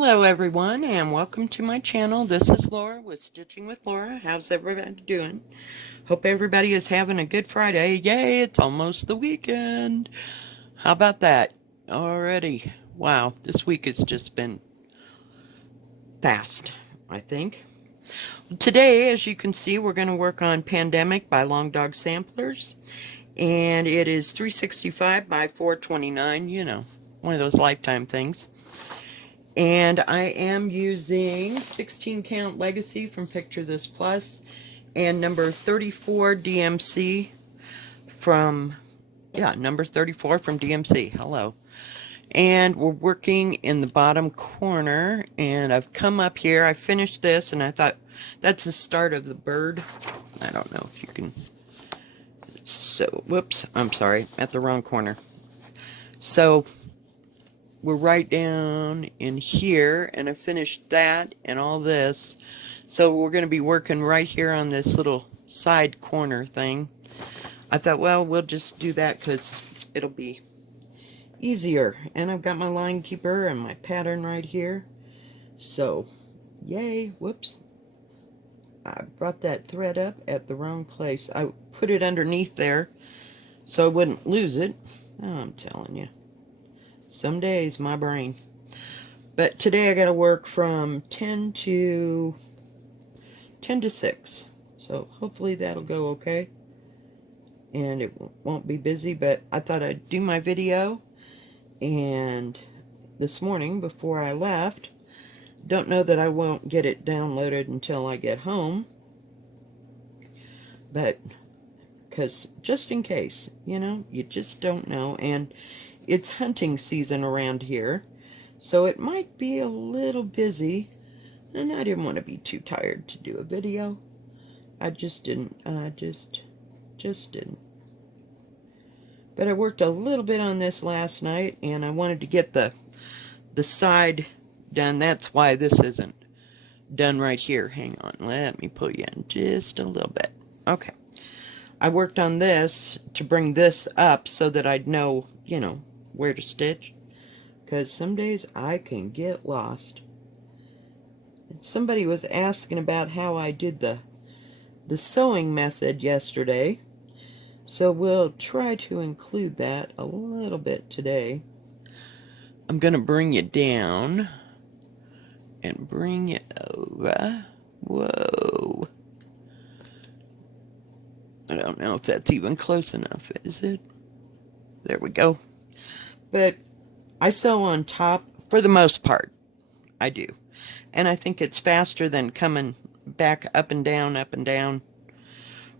Hello everyone and welcome to my channel. This is Laura with Stitching with Laura. How's everybody doing? Hope everybody is having a good Friday. Yay, it's almost the weekend. How about that? Already. Wow, this week has just been fast, I think. Today, as you can see, we're going to work on Pandemic by Long Dog Samplers. And it is 365 by 429, you know, one of those lifetime things. And I am using 16 count Legacy from Picture This Plus and number 34 DMC from, number 34 from DMC. Hello. And we're working in the bottom corner, and I've come up here. I finished this, and I thought that's the start of the bird. I don't know if you can. So, whoops, I'm sorry, at the wrong corner. So, we're right down in here, and I finished that and all this. So we're going to be working right here on this little side corner thing. I thought, well, we'll just do that because it'll be easier. And I've got my line keeper and my pattern right here. So, yay, whoops. I brought that thread up at the wrong place. I put it underneath there so I wouldn't lose it. Oh, I'm telling you. Some days, my brain. But today I got to work from 10 to 6. So hopefully that'll go okay. And it won't be busy, but I thought I'd do my video. And this morning, before I left, don't know that I won't get it downloaded until I get home. But, because just in case, you know, you just don't know. And it's hunting season around here, so it might be a little busy, and I didn't want to be too tired to do a video. I just didn't. Just didn't. But I worked a little bit on this last night, and I wanted to get the side done. That's why this isn't done right here. Hang on, let me pull you in just a little bit. Okay. I worked on this to bring this up so that I'd know, you know, where to stitch, because some days I can get lost. And somebody was asking about how I did the sewing method yesterday, so we'll try to include that a little bit today. I'm going to bring you down and bring you over. Whoa. I don't know if that's even close enough, is it? There we go. But I sew on top for the most part. I do. And I think it's faster than coming back up and down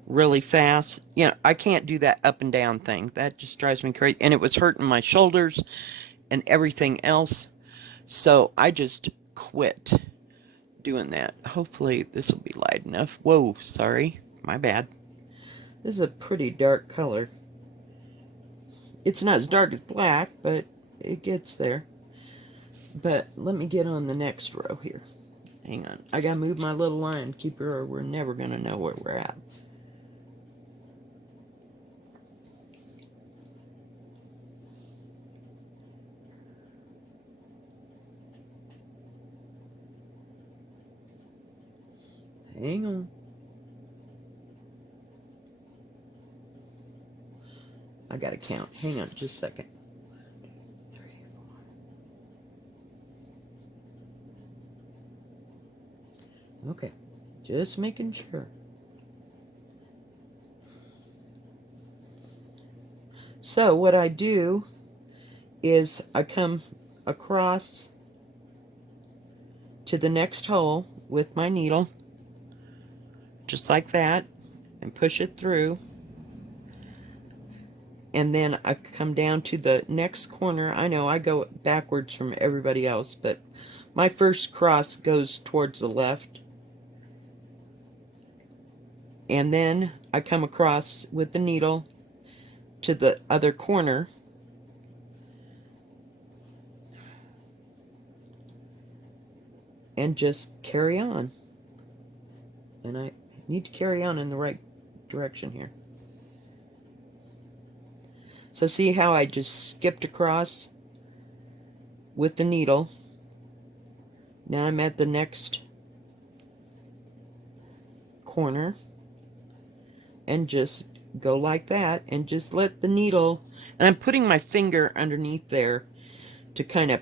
really fast. You know, I can't do that up and down thing. That just drives me crazy. And it was hurting my shoulders and everything else. So I just quit doing that. Hopefully this will be light enough. Whoa, sorry. My bad. This is a pretty dark color. It's not as dark as black, but it gets there. But let me get on the next row here. Hang on. I gotta move my little line keeper or we're never gonna know where we're at. Hang on. I gotta count. Hang on just a second. 3, 4. Okay. Just making sure. So what I do is I come across to the next hole with my needle, just like that, and push it through. And then I come down to the next corner. I know I go backwards from everybody else, but my first cross goes towards the left. And then I come across with the needle to the other corner. And just carry on. And I need to carry on in the right direction here. So see how I just skipped across with the needle Now I'm at the next corner, and just go like that, and just let the needle, and I'm putting my finger underneath there to kind of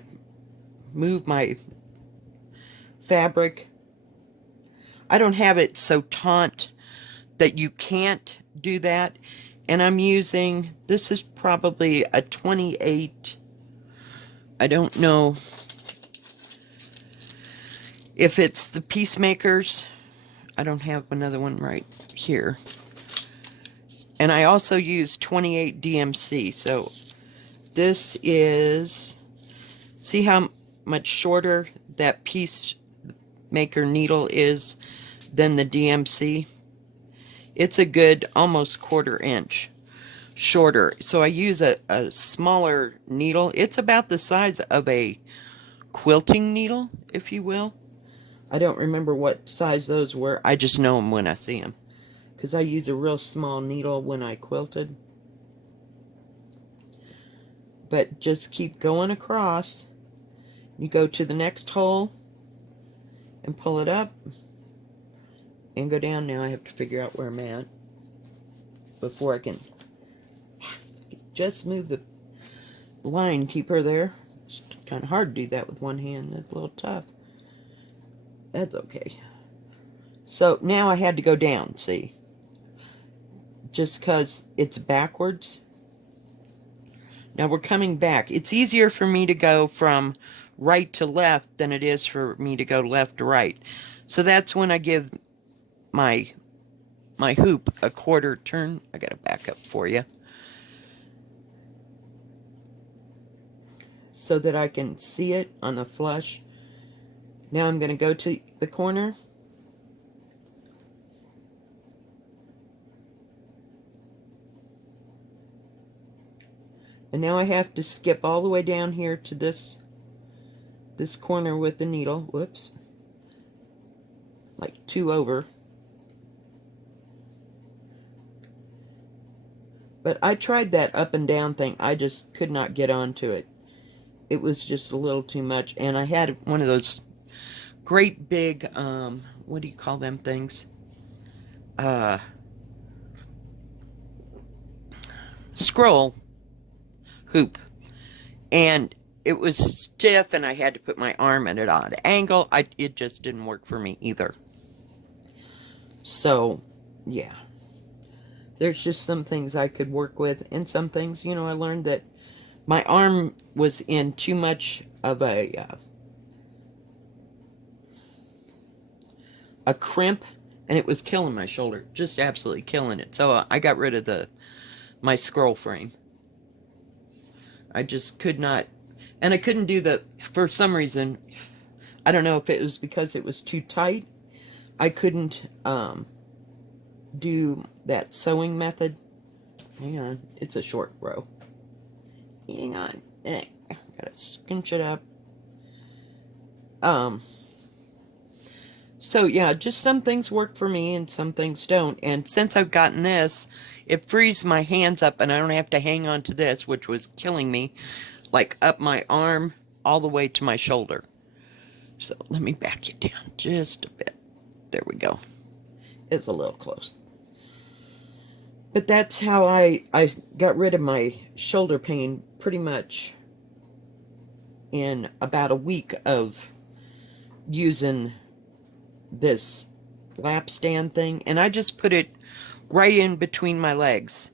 move my fabric. I don't have it so taut that you can't do that, and I'm using, this is probably a 28, I don't know if it's the Peacemakers. I don't have another one right here. And I also use 28 DMC. So this is, see how much shorter that Peacemaker needle is than the DMC? It's a good almost 1/4 inch shorter. So I use a smaller needle. It's about the size of a quilting needle, if you will. I don't remember what size those were. I just know them when I see them, because I use a real small needle when I quilted. But just keep going across. You go to the next hole and pull it up and go down. Now I have to figure out where I'm at before I can just move the line keeper there. It's kind of hard to do that with one hand. That's a little tough. That's okay. So now I had to go down, see? Just because it's backwards. Now we're coming back. It's easier for me to go from right to left than it is for me to go left to right. So that's when I give my hoop a 1/4 turn. I gotta back up for you, so that I can see it on the flush. Now I'm gonna go to the corner. And now I have to skip all the way down here to this corner with the needle. Whoops. Like 2 over. But I tried that up and down thing. I just could not get onto it. It was just a little too much. And I had one of those great big, what do you call them things? Scroll hoop. And it was stiff, and I had to put my arm at an odd angle. It just didn't work for me either. So, yeah. There's just some things I could work with, and some things, you know, I learned that my arm was in too much of a crimp, and it was killing my shoulder, just absolutely killing it. So I got rid of my scroll frame. I just could not, and I couldn't do for some reason, I don't know if it was because it was too tight, I couldn't do that sewing method. Hang on, it's a short row. Hang on, gotta scrunch it up. So yeah, just some things work for me and some things don't. And since I've gotten this, it frees my hands up, and I don't have to hang on to this, which was killing me, like up my arm all the way to my shoulder. So let me back you down just a bit. There we go. It's a little close. But that's how I got rid of my shoulder pain pretty much in about a week of using this lap stand thing. And I just put it right in between my legs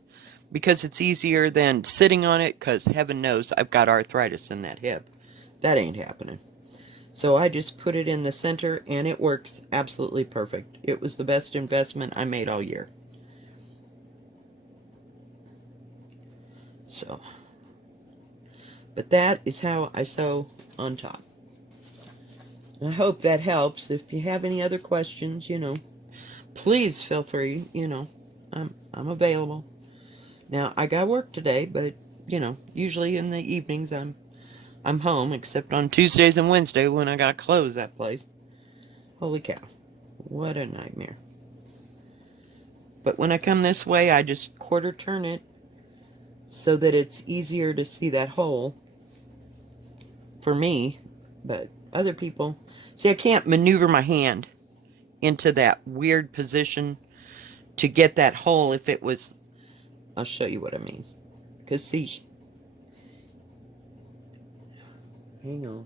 because it's easier than sitting on it, because heaven knows I've got arthritis in that hip. That ain't happening. So I just put it in the center, and it works absolutely perfect. It was the best investment I made all year. So, but that is how I sew on top. I hope that helps. If you have any other questions, you know, please feel free. You know, I'm available. Now I got work today, but you know, usually in the evenings I'm home, except on Tuesdays and Wednesday when I gotta close that place. Holy cow, what a nightmare! But when I come this way, I just 1/4 turn it so that it's easier to see that hole for me. But other people, See, I can't maneuver my hand into that weird position to get that hole if it was... I'll show you what I mean. Because see... Hang on.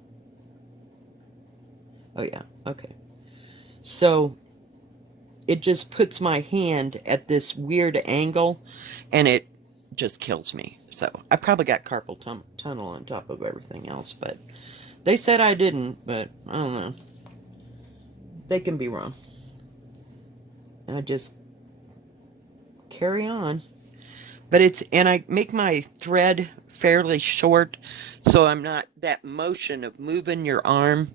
Oh yeah, okay. So it just puts my hand at this weird angle, and it just kills me. So I probably got carpal tunnel on top of everything else, but they said I didn't, but I don't know. They can be wrong. I just carry on. But it's, and I make my thread fairly short, so I'm not, that motion of moving your arm.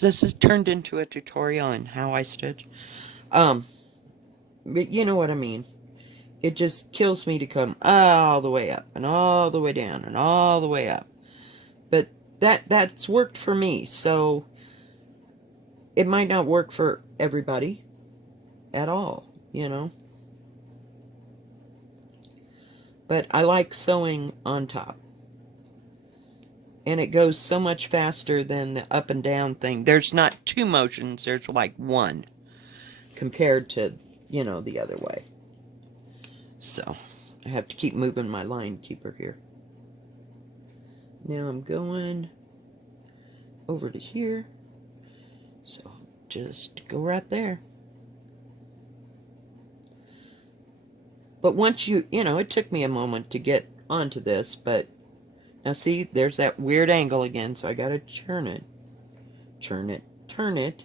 This has turned into a tutorial on how I stitch. But you know what I mean. It just kills me to come all the way up and all the way down and all the way up. But that's worked for me, so it might not work for everybody at all, you know. But I like sewing on top. And it goes so much faster than the up and down thing. There's not two motions, there's like one compared to, you know, the other way. So I have to keep moving my line keeper here. Now I'm going over to here. So just go right there. But once you know, it took me a moment to get onto this, but now see, there's that weird angle again, so I gotta turn it, turn it,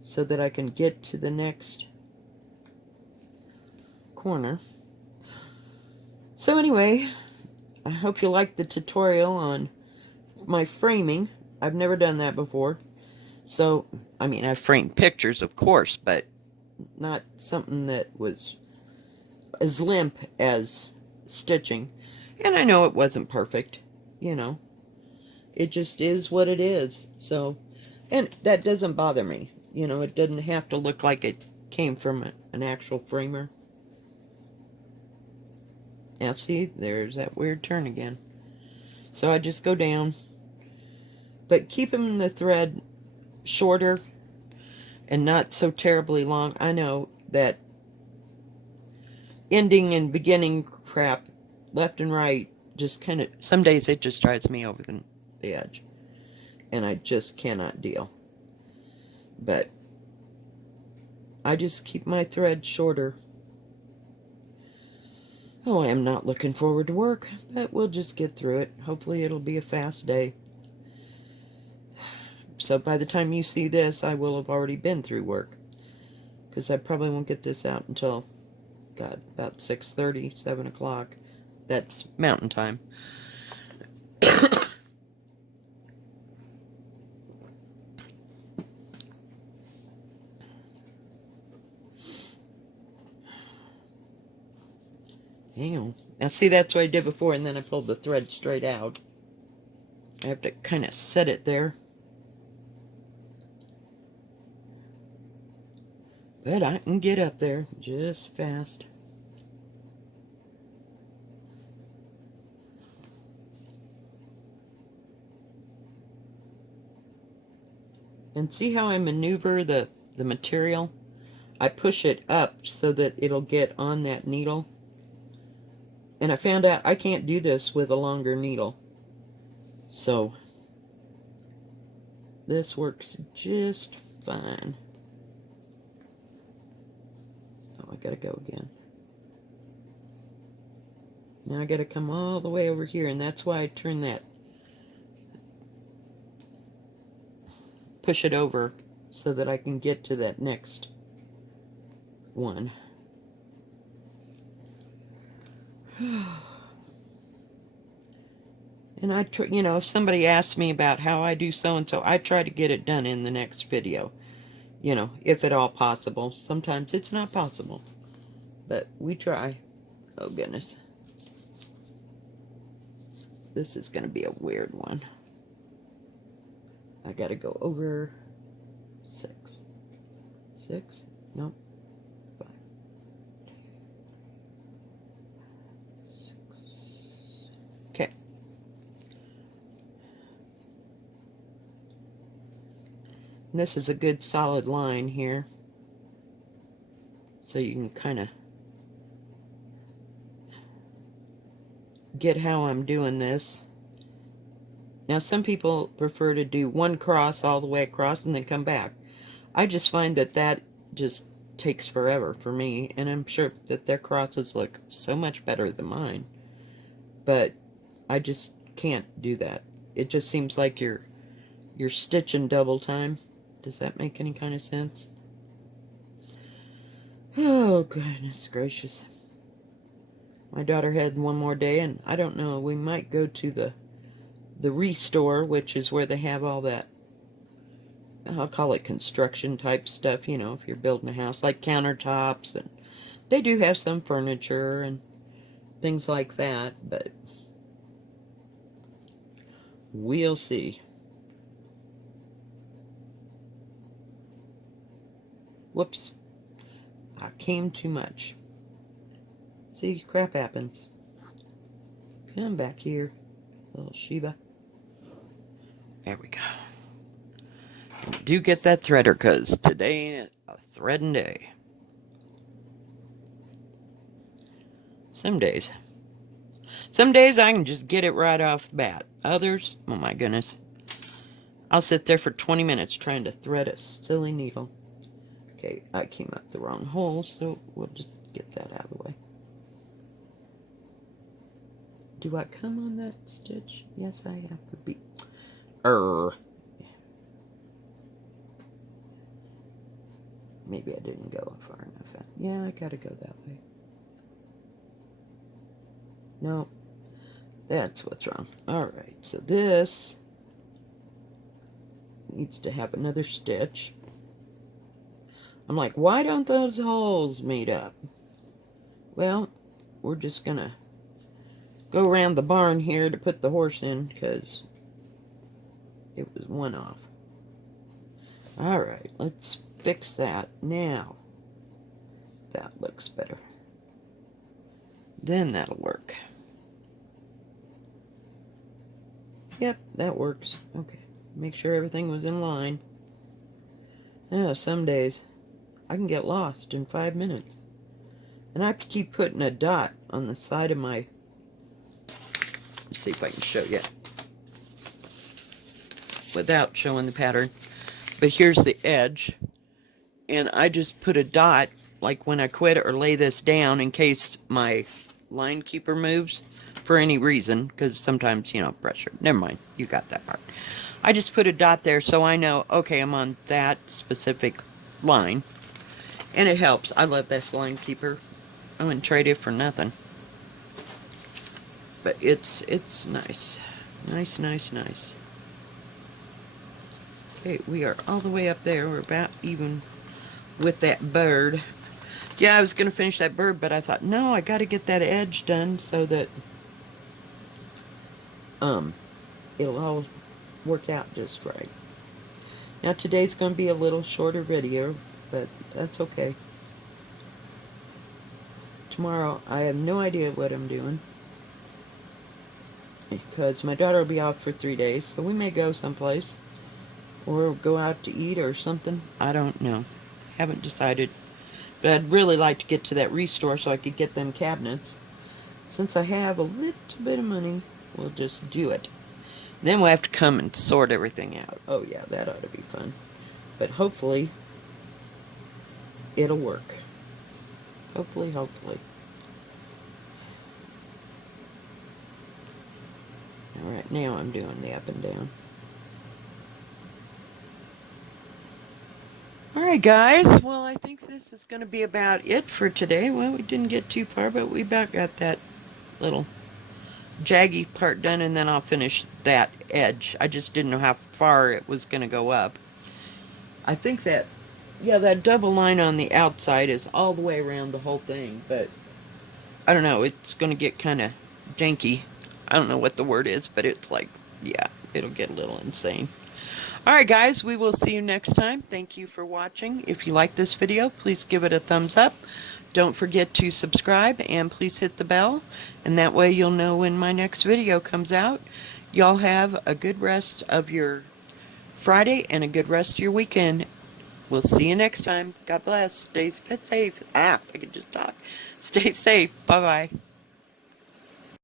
so that I can get to the next corner. So anyway, I hope you liked the tutorial on my framing. I've never done that before. So, I mean, I've framed pictures, of course, but not something that was as limp as stitching. And I know it wasn't perfect, you know. It just is what it is. So, and that doesn't bother me. You know, it doesn't have to look like it came from an actual framer. Now see, there's that weird turn again. So I just go down. But keeping the thread shorter and not so terribly long. I know that ending and beginning crap, left and right, just kind of, some days it just drives me over the edge. And I just cannot deal. But I just keep my thread shorter. Oh, I am not looking forward to work, but we'll just get through it. Hopefully it'll be a fast day. So by the time you see this, I will have already been through work. Because I probably won't get this out until, God, about 6:30, 7 o'clock. That's mountain time. Hang on. Now see, that's what I did before, and then I pulled the thread straight out. I have to kind of set it there. But I can get up there just fast. And see how I maneuver the material? I push it up so that it'll get on that needle. And I found out I can't do this with a longer needle. So this works just fine. Oh, I gotta go again. Now I gotta come all the way over here, and that's why I turn that, push it over so that I can get to that next one. And I try, you know, if somebody asks me about how I do so-and-so, I try to get it done in the next video. You know, if at all possible. Sometimes it's not possible. But we try. Oh, goodness. This is going to be a weird one. I got to go over 6. 6? Nope. 5. 6. Okay. And this is a good solid line here, so you can kind of get how I'm doing this. Now some people prefer to do one cross all the way across and then come back. I just find that that just takes forever for me, and I'm sure that their crosses look so much better than mine, but I just can't do that. It just seems like you're stitching double time. Does that make any kind of sense? Oh, goodness gracious. My daughter had one more day, and I don't know, we might go to the Restore, which is where they have all that, I'll call it construction type stuff, you know, if you're building a house, like countertops, and they do have some furniture and things like that, but we'll see. Whoops. I came too much. See, crap happens. Come back here, little Sheba. There we go. And do get that threader, because today ain't a threading day. Some days. Some days I can just get it right off the bat. Others, oh my goodness, I'll sit there for 20 minutes trying to thread a silly needle. Okay, I came up the wrong hole, so we'll just get that out of the way. Do I come on that stitch? Yes, I have to be. Maybe I didn't go far enough. Yeah, I gotta go that way. No, that's what's wrong. Alright, so this needs to have another stitch. I'm like, why don't those holes meet up? Well, we're just gonna go around the barn here to put the horse in, because it was one off. Alright, let's fix that now. That looks better. Then that'll work. Yep, that works. Okay, make sure everything was in line. Yeah, some days I can get lost in 5 minutes. And I have to keep putting a dot on the side of my... Let's see if I can show you without showing the pattern. But here's the edge. And I just put a dot, like when I quit or lay this down, in case my line keeper moves for any reason, because sometimes, you know, pressure. Never mind, you got that part. I just put a dot there so I know, okay, I'm on that specific line. And it helps. I love this line keeper. I wouldn't trade it for nothing. But it's nice. Nice. Okay, we are all the way up there. We're about even with that bird. Yeah, I was going to finish that bird, but I thought, no, I got to get that edge done so that it'll all work out just right. Now today's going to be a little shorter video, but that's okay. Tomorrow I have no idea what I'm doing, because my daughter will be off for 3 days, so we may go someplace or go out to eat or something. I don't know. Haven't decided. But I'd really like to get to that Restore so I could get them cabinets. Since I have a little bit of money, we'll just do it. Then we'll have to come and sort everything out. Oh yeah, that ought to be fun. But hopefully, it'll work. Hopefully. Alright, now I'm doing the up and down. Alright guys, well I think this is going to be about it for today. Well, we didn't get too far, but we about got that little jaggy part done, and then I'll finish that edge. I just didn't know how far it was going to go up. I think that, yeah, that double line on the outside is all the way around the whole thing, but I don't know, it's going to get kind of janky. I don't know what the word is, but it's like, yeah, it'll get a little insane. Alright guys, we will see you next time. Thank you for watching. If you like this video, please give it a thumbs up. Don't forget to subscribe, and please hit the bell, and that way you'll know when my next video comes out. Y'all have a good rest of your Friday and a good rest of your weekend. We'll see you next time. God bless. Stay safe. I could just talk. Stay safe. Bye bye.